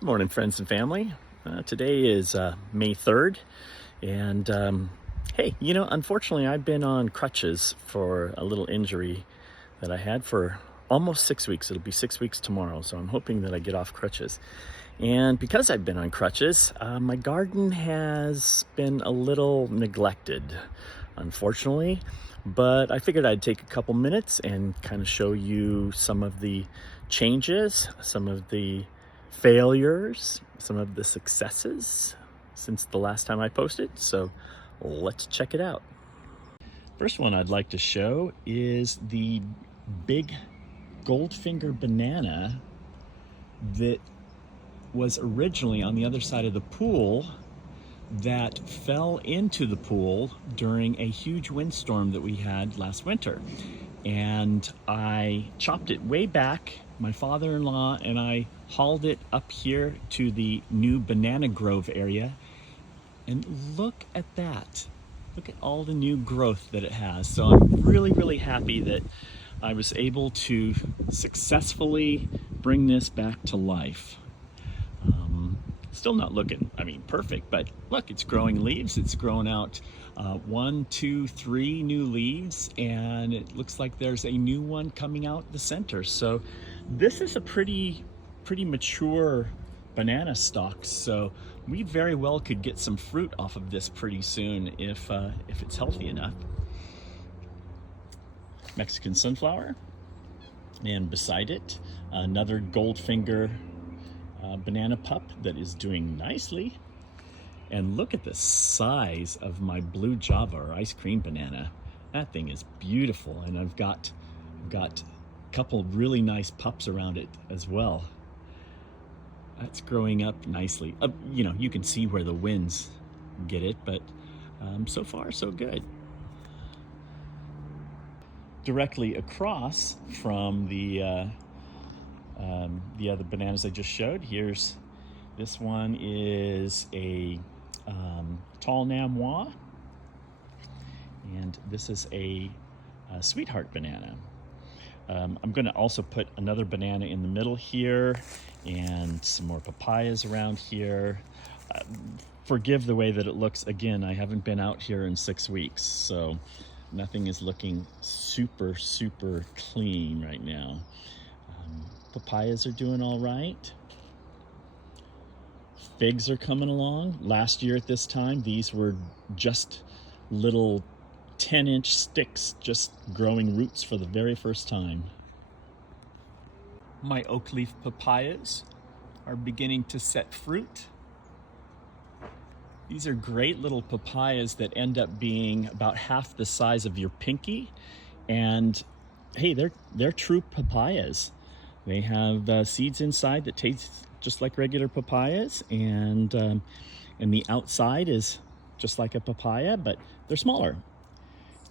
Good morning, friends and family. Today is May 3rd, and hey, unfortunately, I've been on crutches for a little injury that I had for almost 6 weeks. It'll be 6 weeks tomorrow, so I'm hoping that I get off crutches. And because I've been on crutches, my garden has been a little neglected, unfortunately. But I figured I'd take a couple minutes and kind of show you some of the changes, some of the failures, some of the successes since the last time I posted. So let's check it out. First one I'd like to show is the big Goldfinger banana that was originally on the other side of the pool that fell into the pool during a huge windstorm that we had last winter. And I chopped it way back. My father-in-law and I hauled it up here to the new banana grove area. And look at that. Look at all the new growth that it has. So I'm really, really happy that I was able to successfully bring this back to life. Still not looking, perfect, but look, it's growing leaves. It's grown out 1, 2, 3 new leaves, and it looks like there's a new one coming out the center. So this is a pretty mature banana stalk. So we very well could get some fruit off of this pretty soon if it's healthy enough. Mexican sunflower, and beside it, another Goldfinger banana pup that is doing nicely. And look at the size of my blue Java or ice cream banana. That thing is beautiful, and I've got a couple really nice pups around it as well. That's growing up nicely. You can see where the winds get it, but so far so good. Directly across from the other bananas I just showed, this one is a tall Namois, and this is a sweetheart banana. I'm going to also put another banana in the middle here and some more papayas around here. Forgive the way that it looks. Again, I haven't been out here in 6 weeks, so nothing is looking super clean right now. Papayas are doing all right. Figs are coming along. Last year at this time, these were just little 10-inch sticks just growing roots for the very first time. My oak leaf papayas are beginning to set fruit. These are great little papayas that end up being about half the size of your pinky. And hey, they're true papayas. They have seeds inside that taste just like regular papayas, and the outside is just like a papaya, but they're smaller.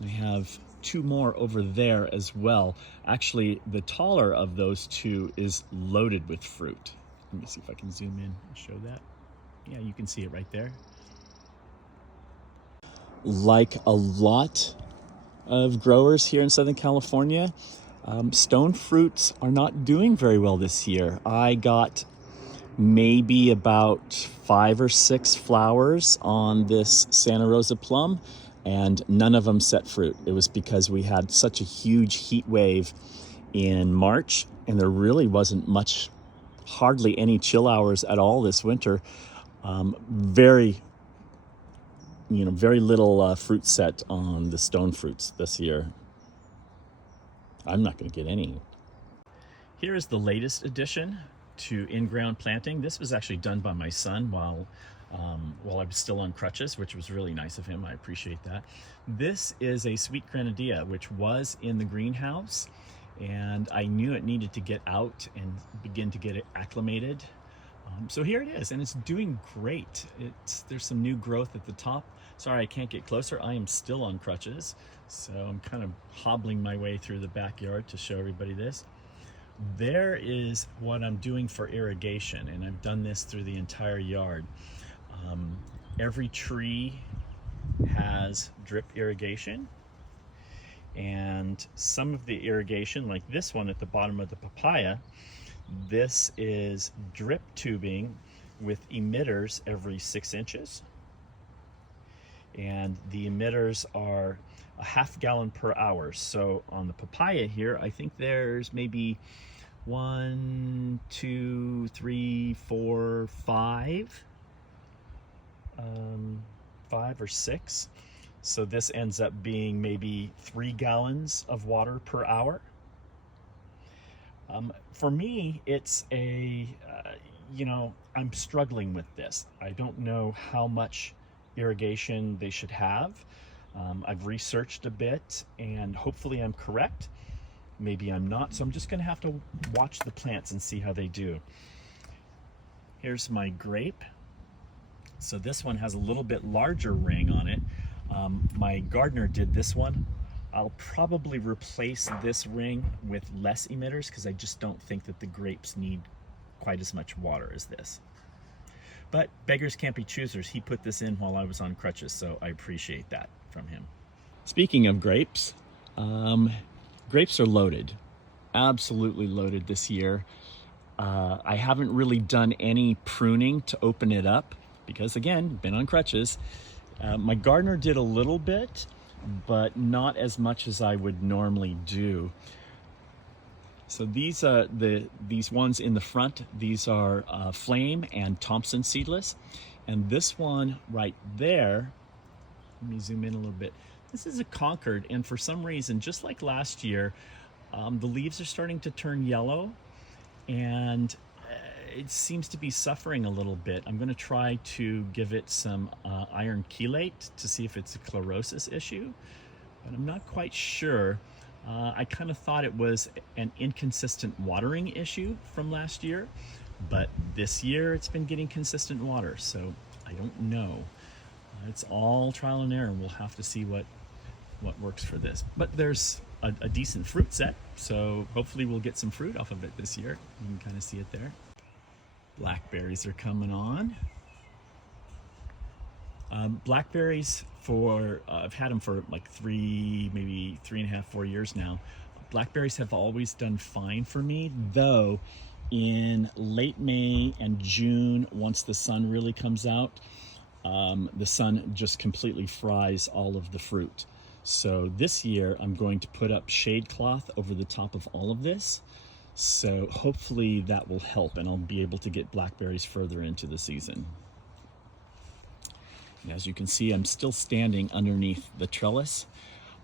I have 2 more over there as well. Actually, the taller of those 2 is loaded with fruit. Let me see if I can zoom in and show that. Yeah, you can see it right there. Like a lot of growers here in Southern California, stone fruits are not doing very well this year. I got maybe about 5 or 6 flowers on this Santa Rosa plum, and none of them set fruit. It was because we had such a huge heat wave in March, and there really wasn't hardly any chill hours at all this winter. Very little fruit set on the stone fruits this year. I'm not going to get any. Here is the latest addition to in-ground planting. This was actually done by my son while I was still on crutches, which was really nice of him. I appreciate that. This is a sweet grenadilla, which was in the greenhouse, and I knew it needed to get out and begin to get it acclimated. So here it is, and it's doing great. There's some new growth at the top. Sorry, I can't get closer. I am still on crutches, so I'm kind of hobbling my way through the backyard to show everybody this. There is what I'm doing for irrigation, and I've done this through the entire yard. Every tree has drip irrigation, and some of the irrigation, like this one at the bottom of the papaya, This is drip tubing with emitters every 6 inches. And the emitters are a ½ gallon per hour. So on the papaya here, I think there's maybe 1, 2, 3, 4, 5, 5 or 6. So this ends up being maybe 3 gallons of water per hour. For me, it's I'm struggling with this. I don't know how much irrigation they should have. I've researched a bit and hopefully I'm correct. Maybe I'm not, so I'm just gonna have to watch the plants and see how they do. Here's my grape. So this one has a little bit larger ring on it. My gardener did this one. I'll probably replace this ring with less emitters because I just don't think that the grapes need quite as much water as this. But beggars can't be choosers. He put this in while I was on crutches, so I appreciate that from him. Speaking of grapes, grapes are loaded, absolutely loaded this year. I haven't really done any pruning to open it up because, again, been on crutches. My gardener did a little bit, but not as much as I would normally do. So these ones in the front, these are Flame and Thompson seedless. And this one right there, let me zoom in a little bit. This is a Concord, and for some reason, just like last year, the leaves are starting to turn yellow, and it seems to be suffering a little bit. I'm going to try to give it some iron chelate to see if it's a chlorosis issue, but I'm not quite sure. I kind of thought it was an inconsistent watering issue from last year, but this year it's been getting consistent water, so I don't know. It's all trial and error, and we'll have to see what works for this. But there's a decent fruit set, so hopefully we'll get some fruit off of it this year. You can kind of see it there. Blackberries are coming on. Blackberries I've had them for like maybe 3.5, 4 years now. Blackberries have always done fine for me, though in late May and June, once the sun really comes out, the sun just completely fries all of the fruit. So this year I'm going to put up shade cloth over the top of all of this. So hopefully that will help and I'll be able to get blackberries further into the season. And as you can see, I'm still standing underneath the trellis.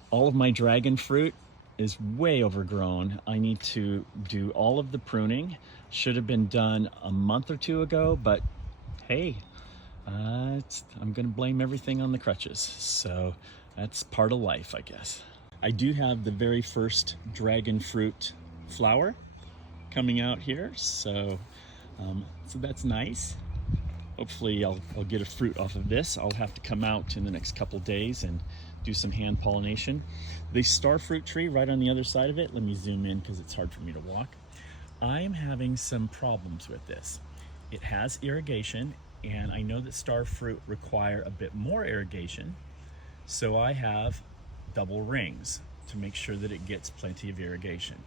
All of my dragon fruit is way overgrown. I need to do all of the pruning. Should have been done a month or 2 ago, but hey, I'm gonna blame everything on the crutches. So that's part of life, I guess. I do have the very first dragon fruit flower coming out here, so that's nice. Hopefully I'll get a fruit off of this. I'll have to come out in the next couple days and do some hand pollination. The star fruit tree right on the other side of it, let me zoom in because it's hard for me to walk. I am having some problems with this. It has irrigation, and I know that star fruit require a bit more irrigation, so I have double rings to make sure that it gets plenty of irrigation.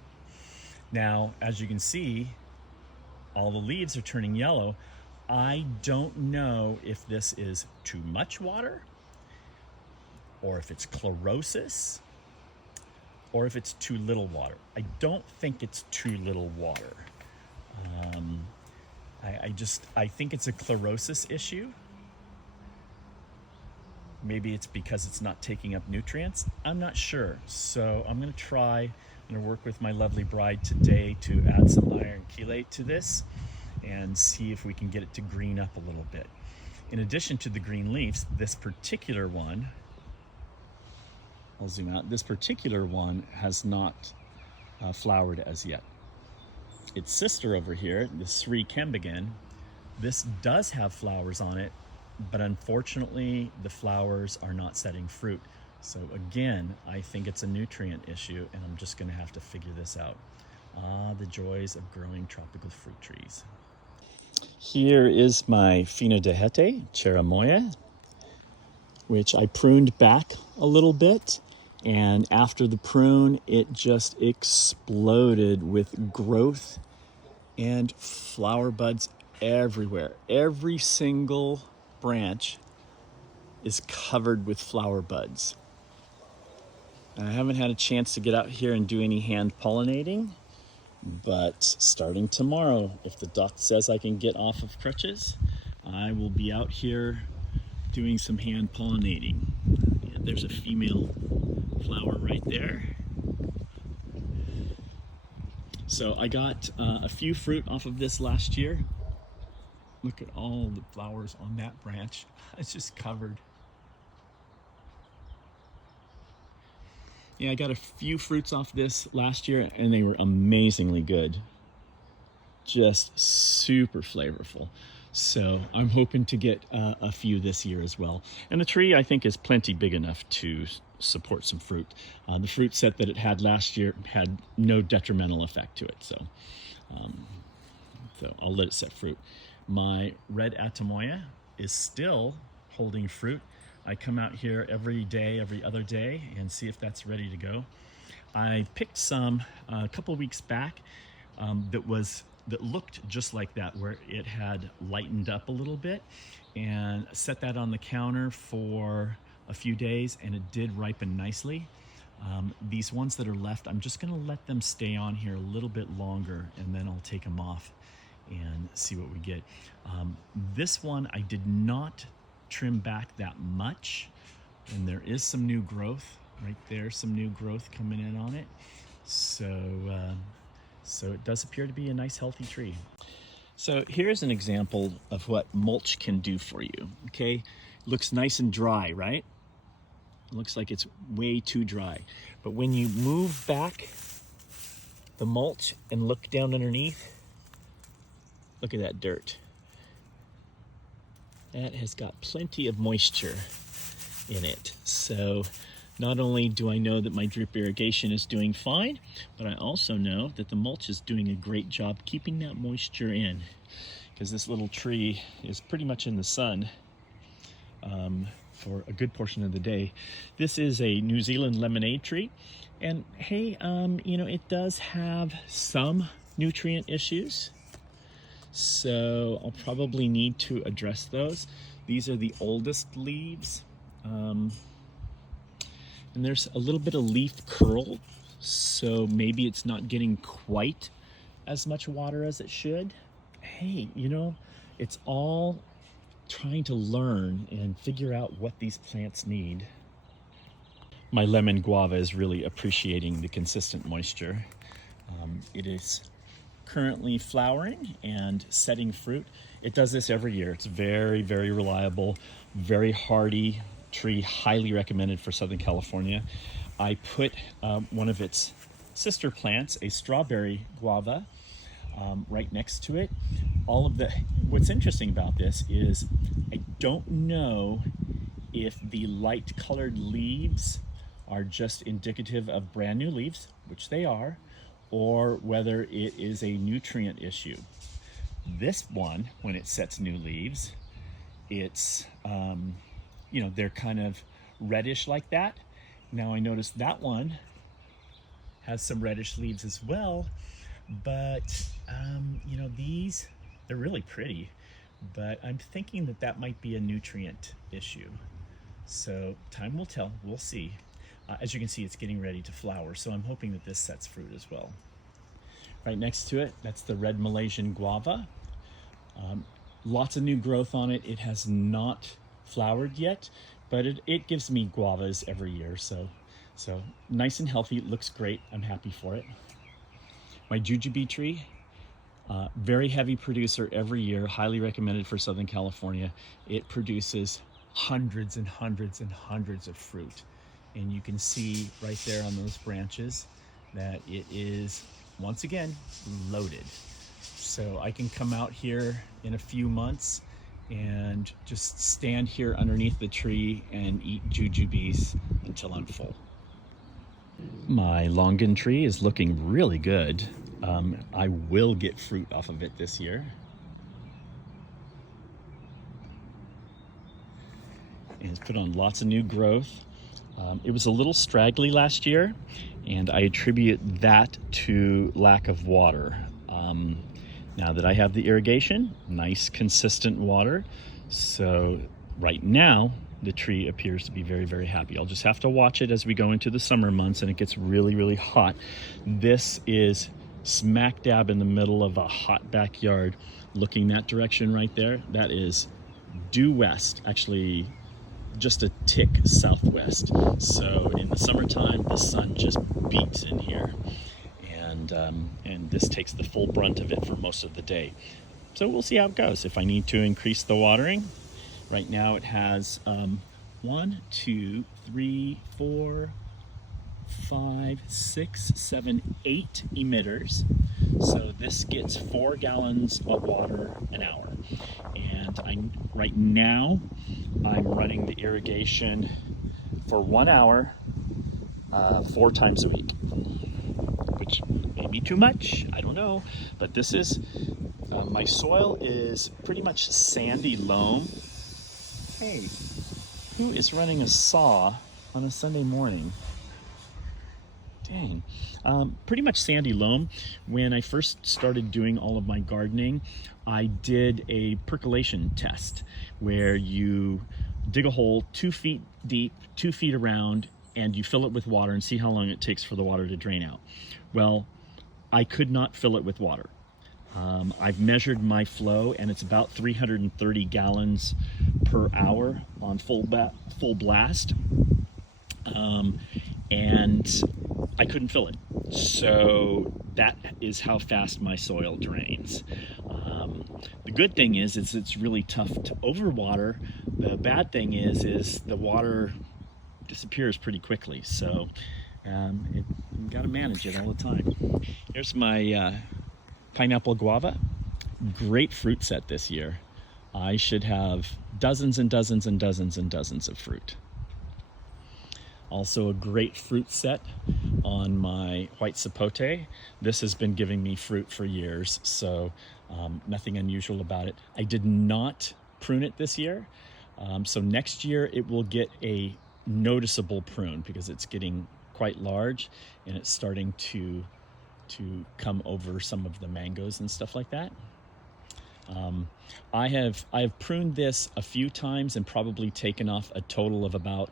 Now, as you can see, all the leaves are turning yellow. I don't know if this is too much water, or if it's chlorosis, or if it's too little water. I don't think it's too little water. I think it's a chlorosis issue. Maybe it's because it's not taking up nutrients. I'm not sure. So I'm gonna work with my lovely bride today to add some iron chelate to this and see if we can get it to green up a little bit. In addition to the green leaves, this particular one, I'll zoom out, this particular one has not flowered as yet. Its sister over here, the Sri Kembigan, this does have flowers on it, but unfortunately the flowers are not setting fruit. So again, I think it's a nutrient issue, and I'm just gonna have to figure this out. The joys of growing tropical fruit trees. Here is my Phenodihete, Cherimoya, which I pruned back a little bit, and after the prune, it just exploded with growth and flower buds everywhere. Every single branch is covered with flower buds. I haven't had a chance to get out here and do any hand pollinating, but starting tomorrow, if the doc says I can get off of crutches, I will be out here doing some hand pollinating. Yeah, there's a female flower right there. So I got a few fruit off of this last year. Look at all the flowers on that branch. It's just covered. Yeah, I got a few fruits off this last year and they were amazingly good. Just super flavorful. So I'm hoping to get a few this year as well. And the tree, I think, is plenty big enough to support some fruit. The fruit set that it had last year had no detrimental effect to it. So I'll let it set fruit. My red Atamoya is still holding fruit. I come out here every day, every other day, and see if that's ready to go. I picked some a couple weeks back that looked just like that, where it had lightened up a little bit, and set that on the counter for a few days, and it did ripen nicely. These ones that are left, I'm just gonna let them stay on here a little bit longer, and then I'll take them off and see what we get. This one I did not trim back that much, and there is some new growth right there, some new growth coming in on it. So it does appear to be a nice healthy tree. So here's an example of what mulch can do for you. Okay, looks nice and dry, right? Looks like it's way too dry. But when you move back the mulch and look down underneath, look at that dirt. That has got plenty of moisture in it. So not only do I know that my drip irrigation is doing fine, but I also know that the mulch is doing a great job keeping that moisture in, because this little tree is pretty much in the sun for a good portion of the day. This is a New Zealand lemonade tree, and hey, it does have some nutrient issues. So I'll probably need to address those. These are the oldest leaves. And there's a little bit of leaf curl, so maybe it's not getting quite as much water as it should. Hey, it's all trying to learn and figure out what these plants need. My lemon guava is really appreciating the consistent moisture. It is currently flowering and setting fruit. It does this every year. It's very, very reliable, very hardy tree, highly recommended for Southern California. I put one of its sister plants, a strawberry guava, right next to it. What's interesting about this is I don't know if the light colored leaves are just indicative of brand new leaves, which they are, or whether it is a nutrient issue. This one, when it sets new leaves, it's, they're kind of reddish like that. Now I noticed that one has some reddish leaves as well, but, these, they're really pretty, but I'm thinking that might be a nutrient issue. So time will tell, we'll see. As you can see, it's getting ready to flower, so I'm hoping that this sets fruit as well. Right next to it, that's the red Malaysian guava. Lots of new growth on it. It has not flowered yet, but it gives me guavas every year, so nice and healthy. It looks great. I'm happy for it. My jujube tree, very heavy producer every year, highly recommended for Southern California. It produces hundreds and hundreds and hundreds of fruit. And you can see right there on those branches that it is, once again, loaded. So I can come out here in a few months and just stand here underneath the tree and eat jujubes until I'm full. My longan tree is looking really good. I will get fruit off of it this year. And it's put on lots of new growth. It was a little straggly last year, and I attribute that to lack of water. Now that I have the irrigation, nice consistent water. So right now, the tree appears to be very, very happy. I'll just have to watch it as we go into the summer months and it gets really, really hot. This is smack dab in the middle of a hot backyard. Looking that direction right there, that is due west, actually just a tick southwest. So in the summertime, the sun just beats in here. And this takes the full brunt of it for most of the day. So we'll see how it goes. If I need to increase the watering, right now it has 1, 2, 3, 4, 5, 6, 7, 8 emitters. So this gets 4 gallons of water an hour. And right now I'm running the irrigation for 1 hour, 4 times a week, which may be too much, I don't know, but this is, my soil is pretty much sandy loam. Hey, who is running a saw on a Sunday morning? Dang. Pretty much sandy loam. When I first started doing all of my gardening, I did a percolation test where you dig a hole 2 feet deep, 2 feet around, and you fill it with water and see how long it takes for the water to drain out. Well, I could not fill it with water. I've measured my flow and it's about 330 gallons per hour on full blast. And I couldn't fill it. So that is how fast my soil drains. The good thing is it's really tough to overwater. The bad thing is the water disappears pretty quickly. So you got to manage it all the time. Here's my pineapple guava. Great fruit set this year. I should have dozens and dozens and dozens and dozens of fruit. Also a great fruit set on my white sapote. This has been giving me fruit for years, so nothing unusual about it. I did not prune it this year, so next year it will get a noticeable prune because it's getting quite large and it's starting to come over some of the mangoes and stuff like that. I have pruned this a few times and probably taken off a total of about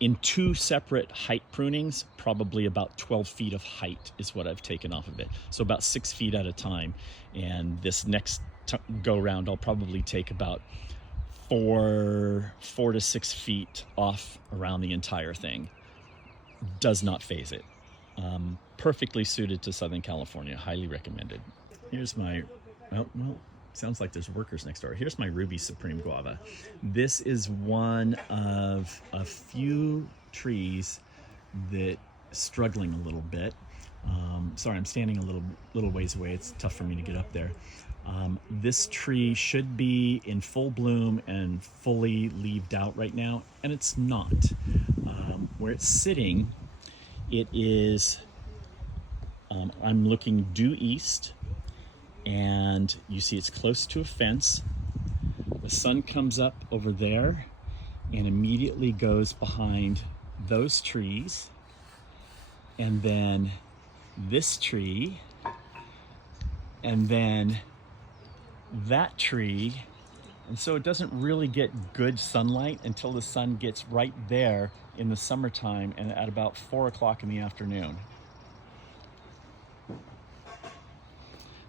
in 2 separate height prunings, probably about 12 feet of height is what I've taken off of it. So about 6 feet at a time. And this next go round, I'll probably take about 4 to 6 feet off around the entire thing. Does not phase it. Perfectly suited to Southern California, highly recommended. Here's my, well, sounds like there's workers next door. Here's my Ruby Supreme guava. This is one of a few trees that struggling a little bit. Sorry, I'm standing a little ways away. It's tough for me to get up there. This tree should be in full bloom and fully leaved out right now, and it's not. Where it's sitting, it is, I'm looking due east, and you see it's close to a fence. The sun comes up over there and immediately goes behind those trees, and then this tree, and then that tree. And so it doesn't really get good sunlight until the sun gets right there in the summertime and at about 4 o'clock in the afternoon.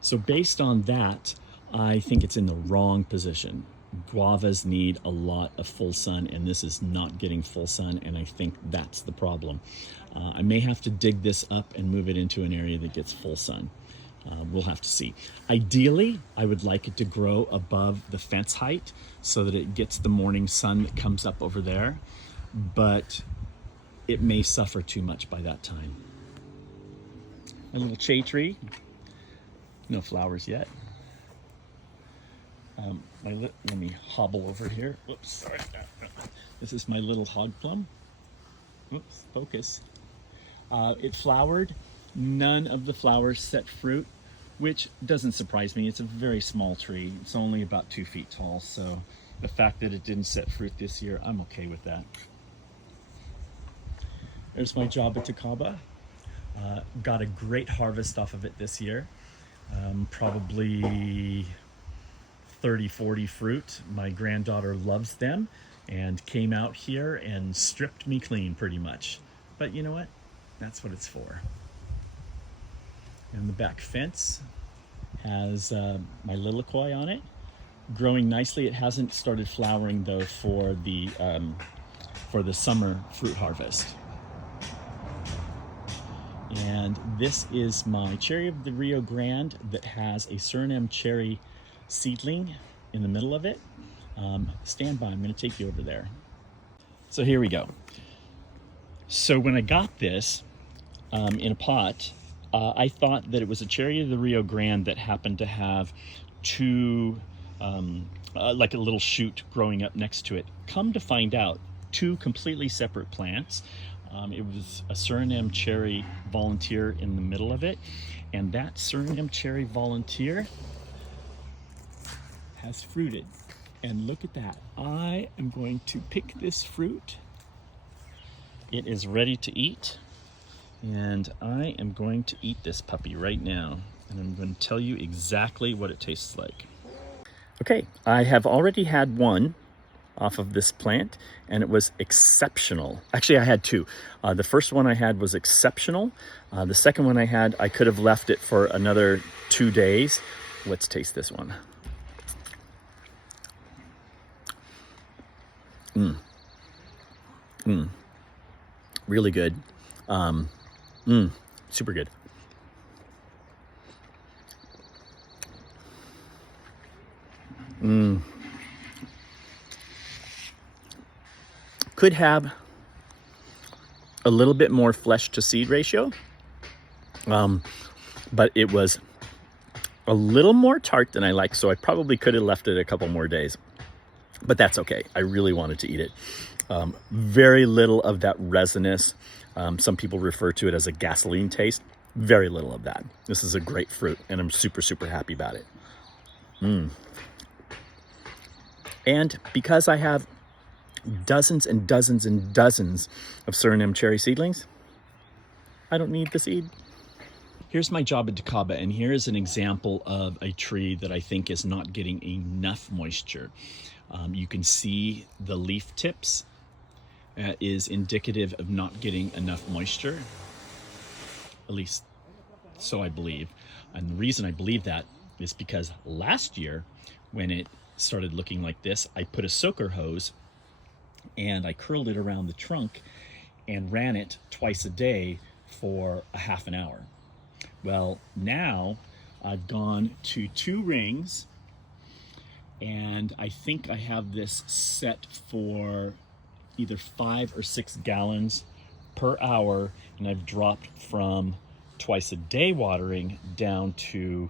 So based on that, I think it's in the wrong position. Guavas need a lot of full sun, and this is not getting full sun, and I think that's the problem. I may have to dig this up and move it into an area that gets full sun. We'll have to see. Ideally, I would like it to grow above the fence height so that it gets the morning sun that comes up over there, but it may suffer too much by that time. A little cherry tree. No flowers yet. Let me hobble over here. Oops, sorry. This is my little hog plum. Oops, focus. It flowered. None of the flowers set fruit, which doesn't surprise me. It's a very small tree. It's only about 2 feet tall, so the fact that it didn't set fruit this year, I'm okay with that. There's my Java Tacaba. Got a great harvest off of it this year. probably 30, 40 fruit. My granddaughter loves them and came out here and stripped me clean pretty much. But you know what? That's what it's for. And the back fence has my lilikoi on it, growing nicely. It hasn't started flowering though for the summer fruit harvest. And this is my cherry of the Rio Grande that has a Suriname cherry seedling in the middle of it. Stand by, I'm going to take you over there. So here we go. So when I got this in a pot, I thought that it was a cherry of the Rio Grande that happened to have two, like a little shoot growing up next to it. Come to find out, two completely separate plants. It was a Suriname cherry volunteer in the middle of it, and that Suriname cherry volunteer has fruited. And look at that. I am going to pick this fruit. It is ready to eat, and I am going to eat this puppy right now, and I'm going to tell you exactly what it tastes like. Okay, I have already had one off of this plant, and it was exceptional. Actually, I had two. The first one I had was exceptional. The second one I had, I could have left it for another 2 days. Let's taste this one. Really good. Super good. Could have a little bit more flesh to seed ratio, but it was a little more tart than I like, so I probably could have left it a couple more days, but that's okay. I really wanted to eat it. Very little of that resinous, some people refer to it as a gasoline taste. Very little of that. This is a great fruit, and I'm super, super happy about it. And because I have dozens and dozens and dozens of Suriname cherry seedlings, I don't need the seed. Here's my job at Dakaba, and here's an example of a tree that I think is not getting enough moisture. You can see the leaf tips is indicative of not getting enough moisture, at least so I believe. And the reason I believe that is because last year, when it started looking like this, I put a soaker hose and I curled it around the trunk and ran it twice a day for a half an hour. Well, now I've gone to 2 rings, and I think I have this set for either 5 or 6 gallons per hour, and I've dropped from twice a day watering down to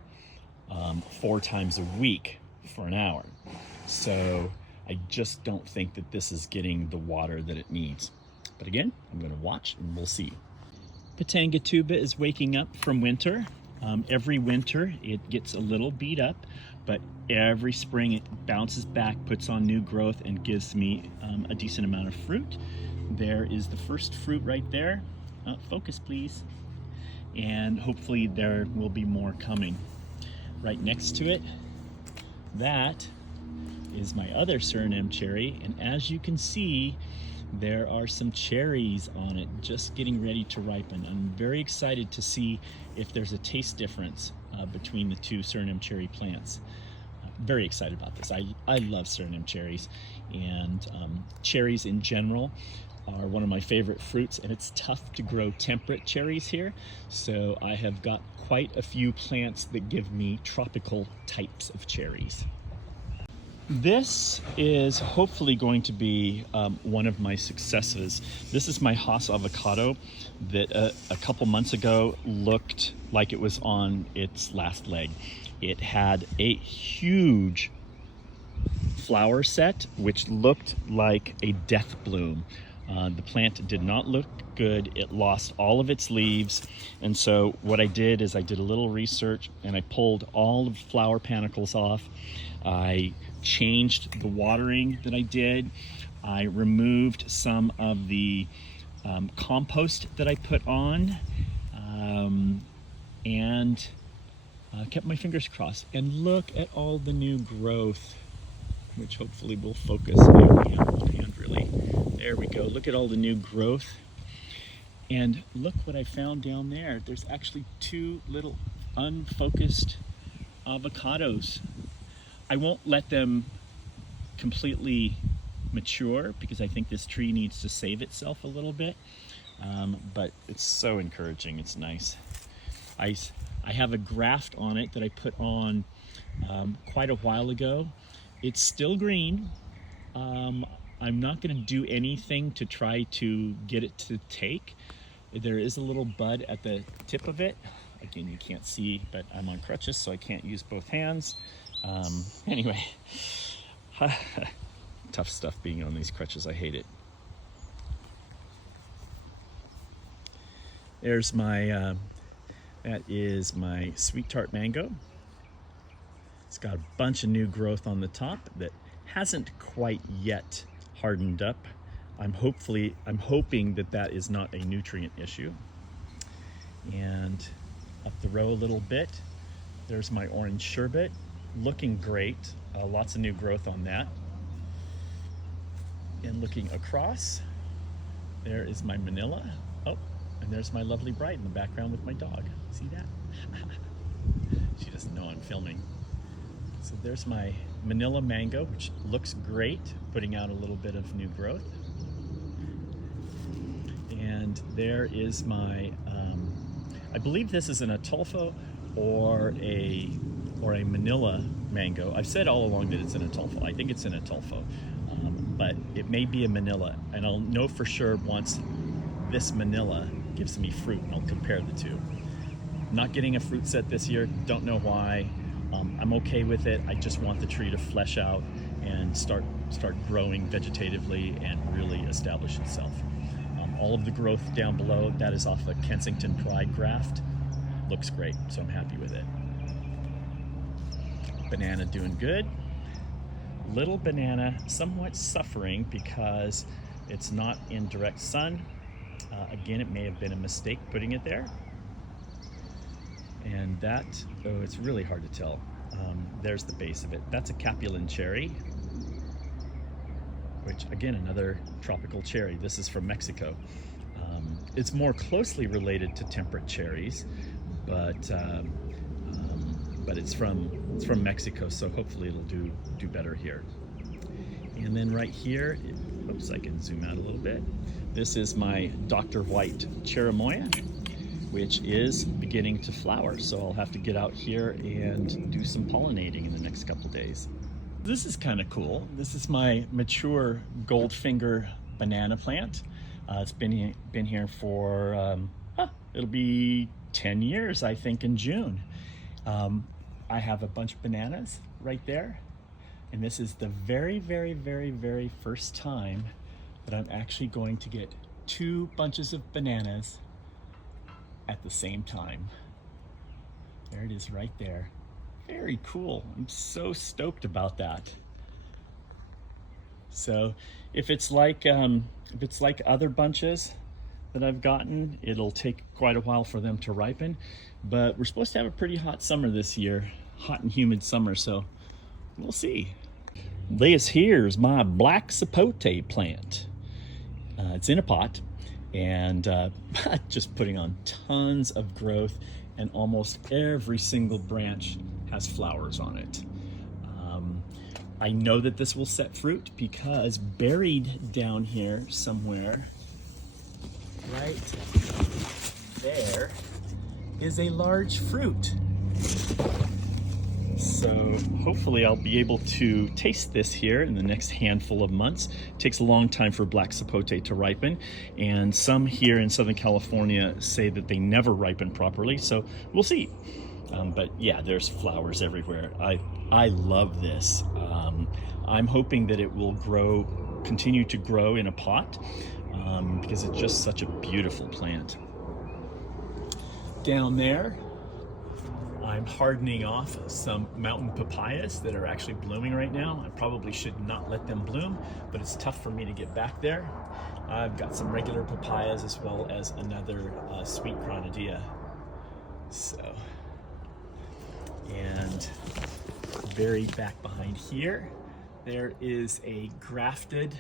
4 times a week for an hour. So I just don't think that this is getting the water that it needs. But again, I'm going to watch and we'll see. Pitanga tuba is waking up from winter. Every winter it gets a little beat up, but every spring it bounces back, puts on new growth, and gives me a decent amount of fruit. There is the first fruit right there. Focus please. And hopefully there will be more coming. Right next to it, that is my other Suriname cherry, and as you can see, there are some cherries on it just getting ready to ripen. I'm very excited to see if there's a taste difference between the 2 Suriname cherry plants. Very excited about this. I love Suriname cherries, and cherries in general are one of my favorite fruits, and it's tough to grow temperate cherries here, so I have got quite a few plants that give me tropical types of cherries. This is hopefully going to be one of my successes. This is my Haas avocado that a couple months ago looked like it was on its last leg. It had a huge flower set which looked like a death bloom. The plant did not look good. It lost all of its leaves, and so what I did is I did a little research and I pulled all of the flower panicles off. I changed the watering that I did. I removed some of the compost that I put on, and Kept my fingers crossed. And look at all the new growth, which hopefully will focus. Hand really. There we go. Look at all the new growth. And look what I found down there. There's actually 2 little unfocused avocados. I won't let them completely mature because I think this tree needs to save itself a little bit. But it's so encouraging. It's nice. I have a graft on it that I put on quite a while ago. It's still green. I'm not going to do anything to try to get it to take. There is a little bud at the tip of it. Again, you can't see, but I'm on crutches, so I can't use both hands. Anyway, tough stuff being on these crutches. I hate it. There's my, that is my sweet tart mango. It's got a bunch of new growth on the top that hasn't quite yet hardened up. I'm hoping that that is not a nutrient issue. And up the row a little bit, there's my orange sherbet, looking great. Lots of new growth on that. And looking across, there is my manila. Oh, and there's my lovely bride in the background with my dog. See that? She doesn't know I'm filming. So there's my manila mango, which looks great, putting out a little bit of new growth. And there is my, I believe this is an Atulfo or a manila mango. I've said all along that it's an Atulfo. I think it's an Atulfo, but it may be a manila, and I'll know for sure once this manila gives me fruit, and I'll compare the two. Not getting a fruit set this year, don't know why. I'm okay with it. I just want the tree to flesh out and start growing vegetatively and really establish itself. All of the growth down below, that is off a Kensington Pride graft. Looks great, so I'm happy with it. Banana doing good. Little banana somewhat suffering because it's not in direct sun. Again, it may have been a mistake putting it there. And that, oh, it's really hard to tell. There's the base of it. That's a Capulan cherry, which again, another tropical cherry. This is from Mexico. It's more closely related to temperate cherries, but it's from Mexico, so hopefully it'll do better here. And then right here, oops, I can zoom out a little bit. This is my Dr. White cherimoya, which is beginning to flower. So I'll have to get out here and do some pollinating in the next couple days. This is kind of cool. This is my mature Goldfinger banana plant. It's been here for, it'll be 10 years, I think, in June. I have a bunch of bananas right there. And this is the very, very, very, very first time that I'm actually going to get 2 bunches of bananas at the same time. There it is right there. Very cool. I'm so stoked about that. So if it's like other bunches that I've gotten, it'll take quite a while for them to ripen, but we're supposed to have a pretty hot summer this year, hot and humid summer, so we'll see. This here's my black sapote plant. It's in a pot, and just putting on tons of growth, and almost every single branch has flowers on it. I know that this will set fruit because buried down here somewhere, right there, is a large fruit. So hopefully I'll be able to taste this here in the next handful of months. It takes a long time for black sapote to ripen, and some here in Southern California say that they never ripen properly, so we'll see. But yeah, there's flowers everywhere. I love this. I'm hoping that it will continue to grow in a pot because it's just such a beautiful plant. Down there, I'm hardening off some mountain papayas that are actually blooming right now. I probably should not let them bloom, but it's tough for me to get back there. I've got some regular papayas as well as another sweet granadilla. So And very back behind here, there is a grafted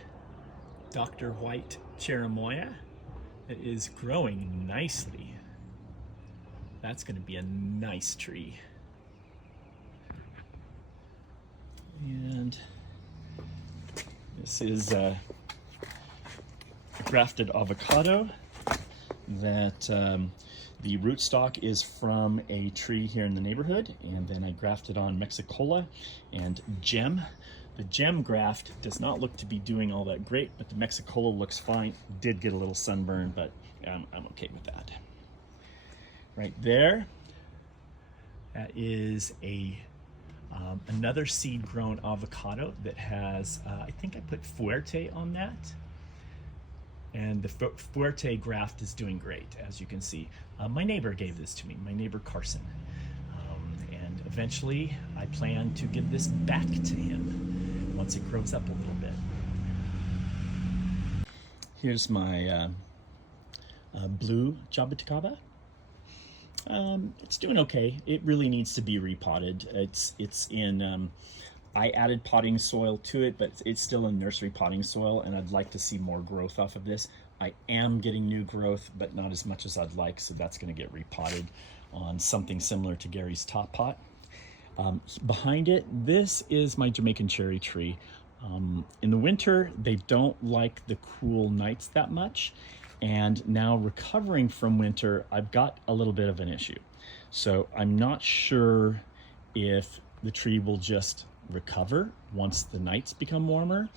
Dr. White cherimoya that is growing nicely. That's going to be a nice tree. And this is a grafted avocado that the rootstock is from a tree here in the neighborhood, and then I grafted on Mexicola and gem. The gem graft does not look to be doing all that great, but the Mexicola looks fine. Did get a little sunburn, but I'm okay with that. Right there, that is another seed-grown avocado that has, I think I put Fuerte on that. And the Fuerte graft is doing great, as you can see. My neighbor gave this to me, my neighbor Carson. And eventually, I plan to give this back to him once it grows up a little bit. Here's my blue Jabuticaba. It's doing okay. It really needs to be repotted. It's in, I added potting soil to it, but it's still in nursery potting soil, and I'd like to see more growth off of this. I am getting new growth, but not as much as I'd like, so that's going to get repotted on something similar to Gary's top pot. Behind it, this is my Jamaican cherry tree. In the winter, they don't like the cool nights that much, and now recovering from winter, I've got a little bit of an issue. So I'm not sure if the tree will just recover once the nights become warmer,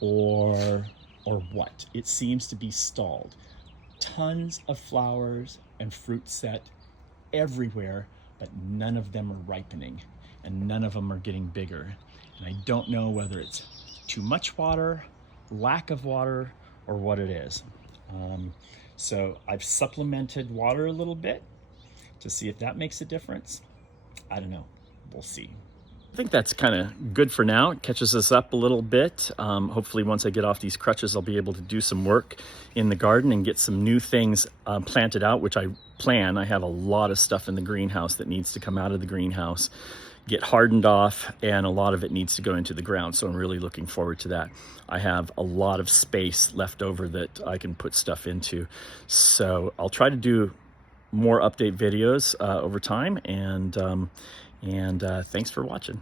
or what. It seems to be stalled. Tons of flowers and fruit set everywhere, but none of them are ripening, and none of them are getting bigger. And I don't know whether it's too much water, lack of water, or what it is. So I've supplemented water a little bit to see if that makes a difference. I don't know. We'll see. I think that's kind of good for now. It catches us up a little bit. Hopefully once I get off these crutches, I'll be able to do some work in the garden and get some new things planted out, which I plan. I have a lot of stuff in the greenhouse that needs to come out of the greenhouse, get hardened off, and a lot of it needs to go into the ground. So I'm really looking forward to that. I have a lot of space left over that I can put stuff into. So I'll try to do more update videos over time, and thanks for watching.